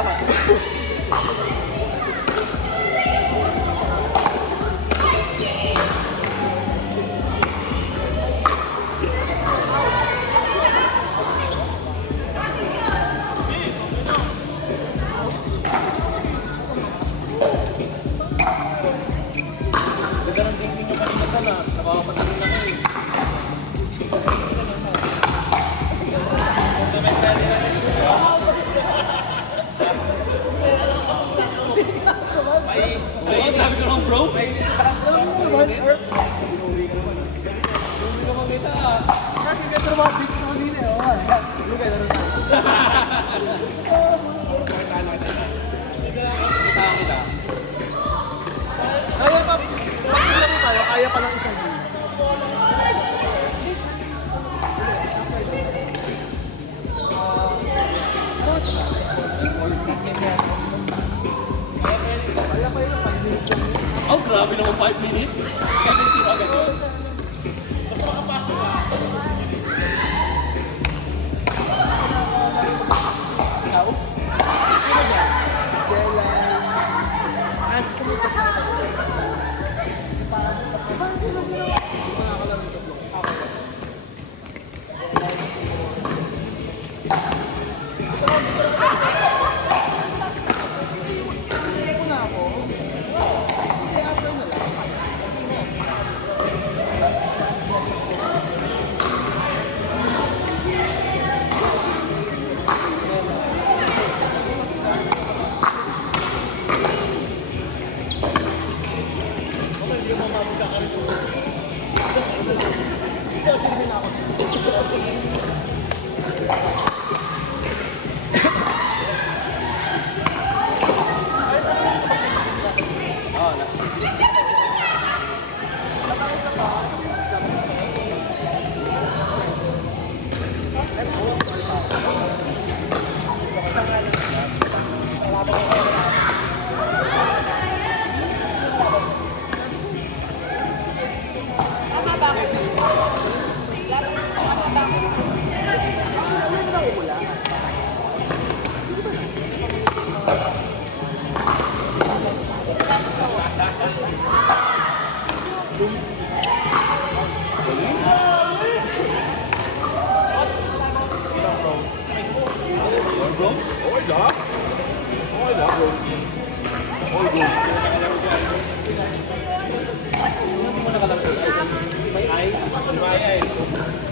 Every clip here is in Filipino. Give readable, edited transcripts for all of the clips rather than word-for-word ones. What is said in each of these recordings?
Salamat. Ganda ng dingding yung kanina sana. Nakakapatagin na kayo. Ay, sabi ko lang bro. Sabi mo naman, Earth. Hindi ka makita ah. Kasi ka traumatic mo din eh. Oo, hindi ka naman. Kita kita. Kaya pa, pag naglaro tayo, kaya pa lang isang game. Kaya pa yun, 5 minutes lang yun. Oh, grabe naman 5 minutes. Kaya sino agad yun. Jelly. At sumusap.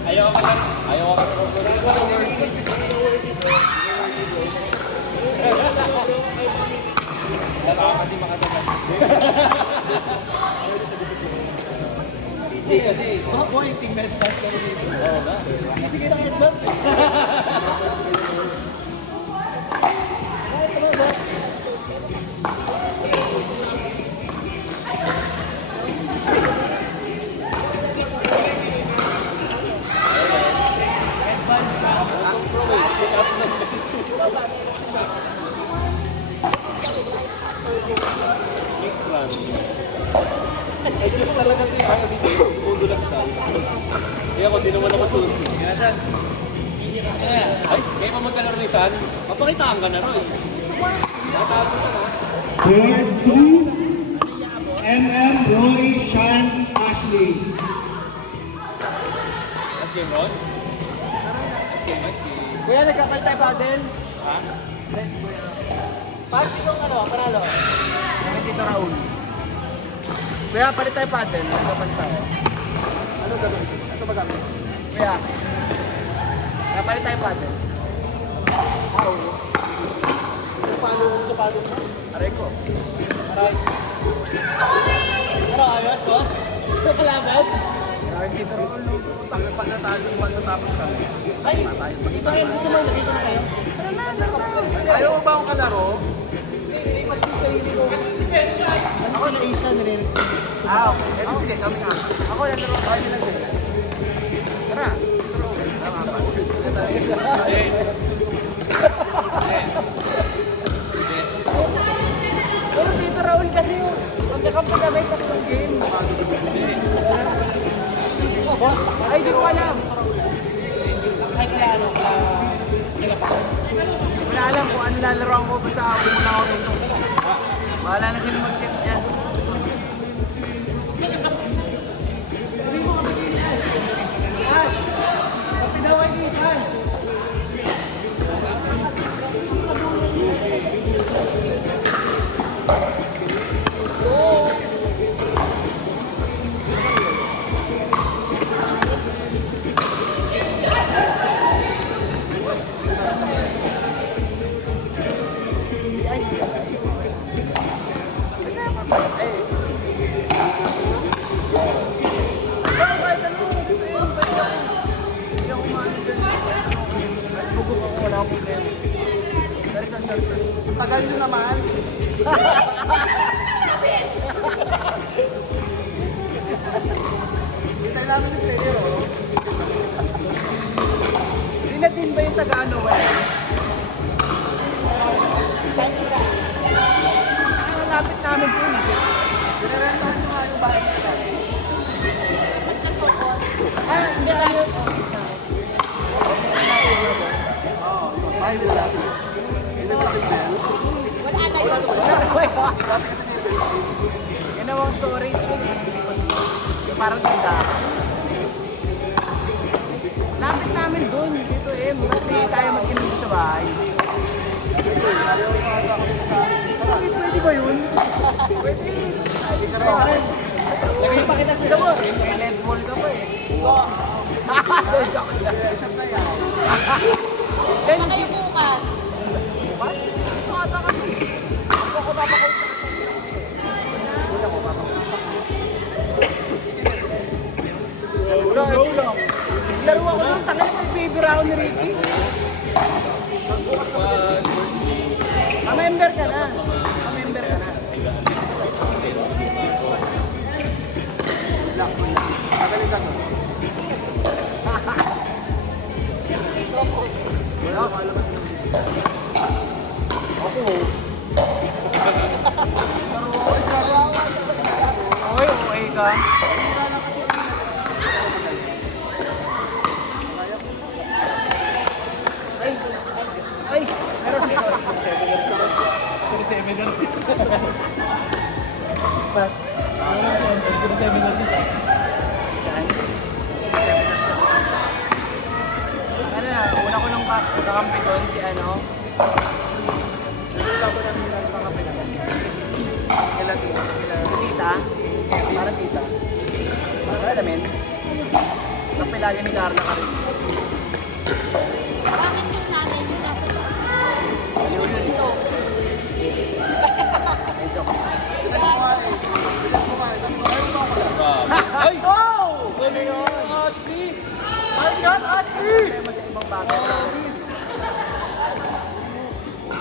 Ayaw ka lang. Ayaw ka lang. Hindi makatagal. Hindi kasi. Mga pointing med pass ka rin dito. Oo na. Kasi kita headband eh. Ay, Diyos talaga ito yung dito. Pundo lang tayo. Kaya kung di naman ako susi. Ay, kaya pa magkalaro ni San. Mapakitaan ka na rin. Tatapos na. Board 2, MM, Roy, Sean, Ashley. Last game, Ron? Last game. Kuya, nagkakal tayo paddle. Ha? Paano yung ano, panalo? Kaya dito Raul. Kuya, palit tayo paddle. Nagkakal tayo. Ano gagawin? Ito ba gagawin? Kuya. Kaya palit tayo paddle. Oo. Paano mo? Aray ko. Aray. Ano, ayos, boss? Kalaban? Maraming dito Raul. Pag natapos kami. Ay, dito kayo. Gusto mo, dito na kayo. Ayaw mo ba akong kalaro? Hindi, pag sa sarili ko. Ako sila Asia, nire-record. Okay. Eh, sige, kami nga. Ako, nalaro tayo nila dyan. Tara. Tama ba? Pero dito Raul kasi yung magkakampi na may tatlong game. Ay, di ko alam. Ay, kaya ano, wala alam kung ano nilalaro ko basta muna ako rito. Bahala na sila mag-set dyan. Tagal nyo naman. Hintay namin yung player, oh. Sina din ba yung taga-ano, Wales? Ang lapit namin po. Pinirentahan nyo nga yung bahay nila dati. Hindi tayo. Oo, yun. Bahay nila dati. Pinirentahan bell. Dati kasi may bell. Ginawang storage yun. Yung parang tinda. Lapit namin dun. Dito Hindi tayo mag-inom sa bahay. Ayaw nga ako dito sa akin. Guys, pwede ba yun? Pwede. Hindi ka rin. Lagay pa kita sa mo. May LED wall ka pa eh. Joke lang. Isang na yan. Then, Kayo bukas. bukas? Bata kami. Ako papakaw sa Laro lang. Laro ako ng tangin. Bibira ako ni Ricky. Member ka na. Member ka na. Lang. Magaling lang. Wala, kalabas na. Ako. Ay, grabe. Oy, okay ka. Tira lang kasi yung Ay. Ay. Meron. Saan? Ano na, una ko nung kakampi doon si ano. Una ko nang kakampi doon. Kila tita. Para tita. Para alamin. Kapilalim ni Carla ka rin. Bakit yung nanay mo nasa saan? Aliw yun. Ay, joke. bilis mo nga eh. Bilis mo nga eh. Sabi ko, ayaw ba ako lang? Ay! Oh! Ano yun? Ashley! Ay, shot, Ashley! May sa ibang bagay.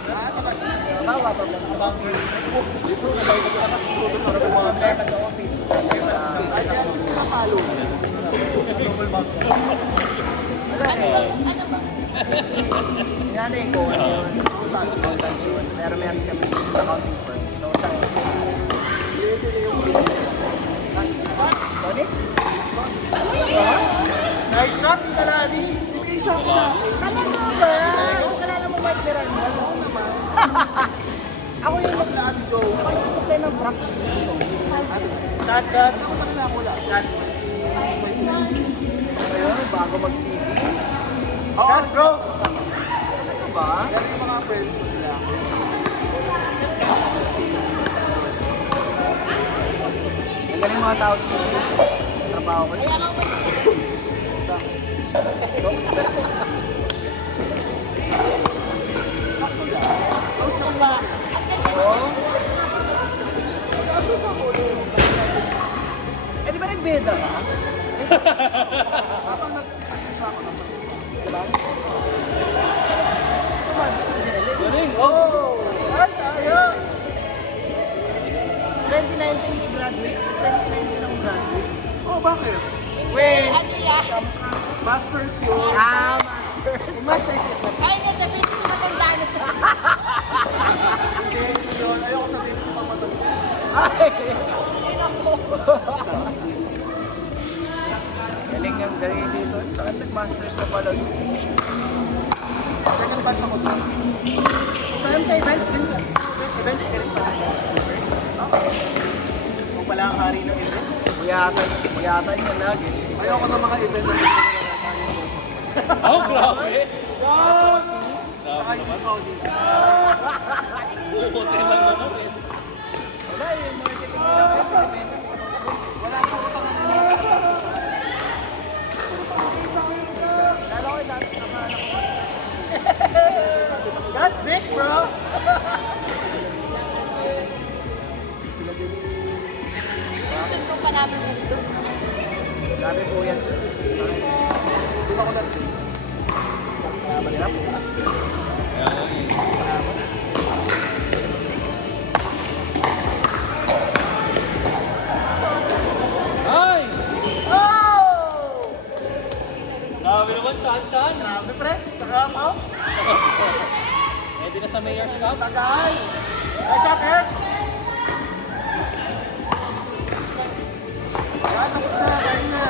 Ah, talaga. Bawa, problema sa bangin. Problema sa office. Ay, di at least pinapalo. Wala eh. Ano ba? Yung nanay ko, ano yun? Accountant yun. Pero meron kami sa accounting firm. So, sa Tony? Nice shot, Tita Lani! Hindi isa ako natin. Alam mo ba? Kalala mo Mike Miranda? Oo naman. Ako yung Tapos na Ate Joe. ako yung supply ng practice. Ate, Shot, shot. ako pa rin ako lang. Shot. Ayun, bago mag-CD. Oo, bro. Ano ba? Pero yung mga friends ko sila. Ang galing mga tao sa English. Trabaho ko. Kaya nga mag-share. Sakto lang. Tapos na Ba? At ganda Eh, di ba nagbeda ka? habang nag-isa ako nasa lupa. Diba? Galing! Oh! Ay, tayo! 2019 graduate? 2019 ang graduate? Oh, bakit? Wait! Ano yan? Masters yun. Masters! Masters is Ay, nasabihin ko matanda na siya. Hindi, hindi yun. Ayoko sabihin sa pamatag. Ay! Ayun ako. Galing yung galing dito. Bakit nag-masters na pala? Second batch ako to. Ito sa events din. Events ka rin pala. Kung pala ang hari ng events. Buyatan yun lagi. Ayoko ng mga event na Oh, grabe! saka yung discount dito. Bukotin lang naman eh. Wala yung marketing lang. Wala po ko tangan ng mga Lalo ko lang, nakaanak ko. God dick, bro! Sinusundo pa namin dito. Grabe po yan. Doon ako lang. Mahirap. Kaya nga eh. Ay! Oh! Grabe naman, Shan. Grabe, pre. Nakakapaw. Ready na sa Mayor's Cup? Tagal. Ay, shot, S. Yan, tapos na. Kain na.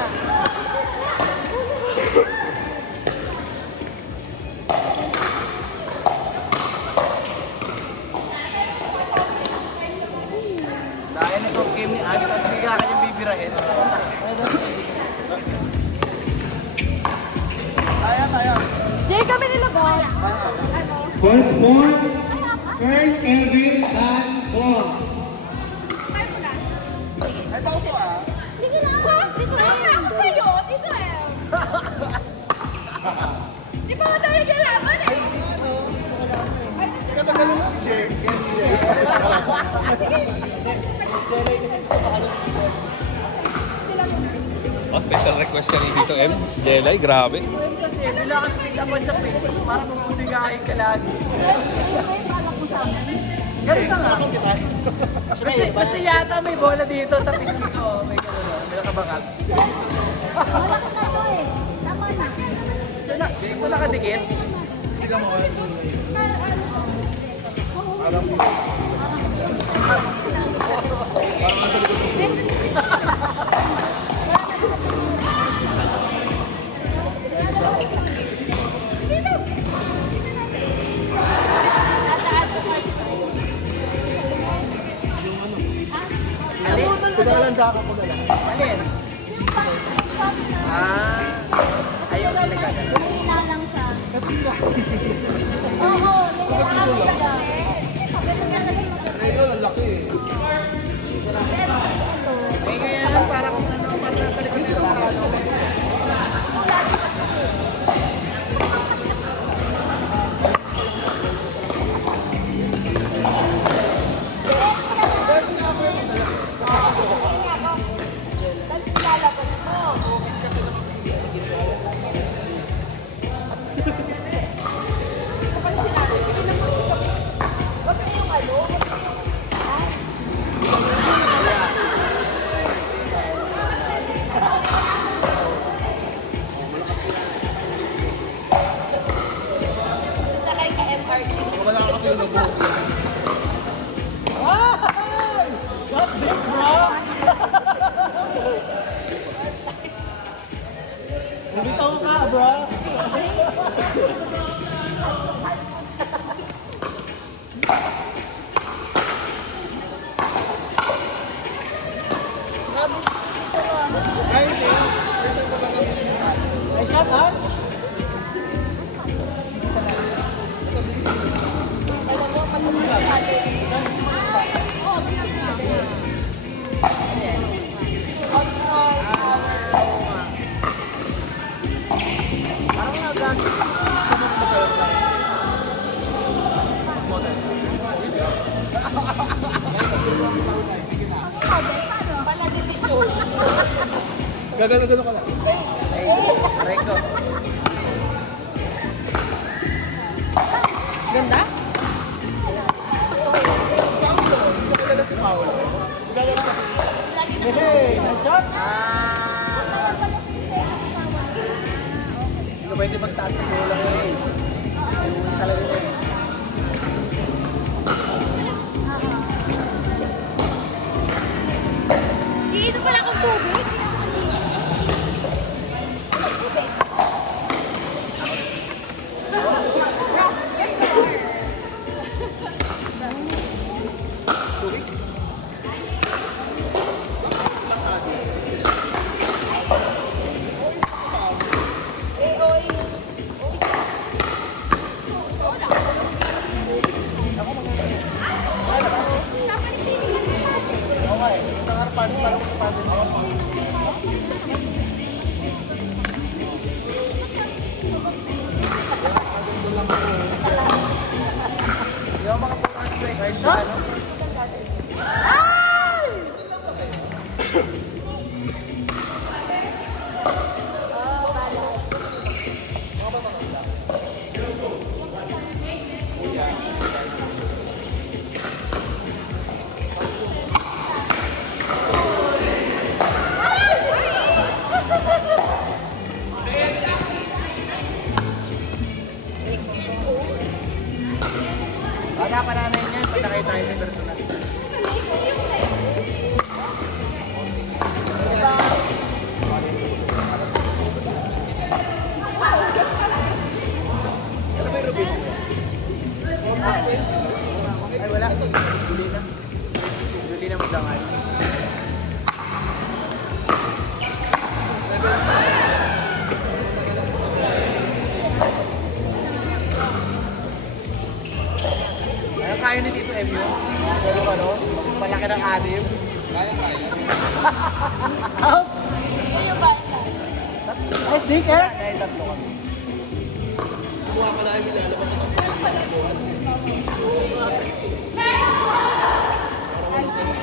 Dahil na soft game ni Ash, tapos bigla ka niyang bibirahin. Kaya. Jay, kami nila ba? Fourth point, Kurt Kevin Dan Ball. Ay, bago po ah. Sige na ako. Dito na ako sa'yo. Dito eh. Di ba nga tayo kailangan eh? Katagal mo si James. Oh, special request kami dito, M. Jelay, grabe. Kasi wala kang speak up sa face, para mabubigahin ka lagi. Ganito nga. Basta yata may bola dito sa pisngi ko. May gano'n, may nakabakat. Wala ka na to eh. Tama na. So nakadikit. Tingnan mo. Pinalanda ako ko na lang. Alin? Ayaw na nagkagano. Hina lang siya. Oo, nilalaman siya. Rayo, ang laki eh. Eh kaya parang ano, parang nasa likod ng mga Sasakay ka MRT. Wala ka kinunog. What big, bro? Sumitaw ka, bro. Ay, hindi. Minsan ko ba kami Ay, shot, ha? Alam mo, pag Parang nag-gas. sunod mo kayo na. pala desisyon. Gagano-gano ka lang. Try ko. Ganda? Hindi ko kilala si Paolo. Gagano sa Lagi na Hey, nice shot. Hindi ko pwede magtaas ng bola ngayon. Yung talaga yun. Iinom pala akong tubig. Yung mga pumunta sa station. Baka pa namin yan, pag nakita tayo sa personal. Ano ba yung rubin mo? Ay, wala. Huli na. Huli na magdangal. Ano kaya ni Tito M yun? Pero ano, malaki ng anim. Kayo ba? Ay, sneakers? Dahil tatlo kami. Kuha ko lang yung lalabas sa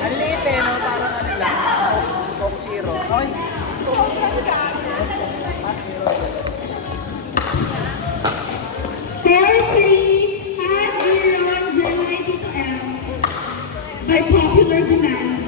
Ang liit eh, no? Parang ano lang. Coke Zero. Okay. Pair 3, 5-0, Gemini Tito M. By popular demand.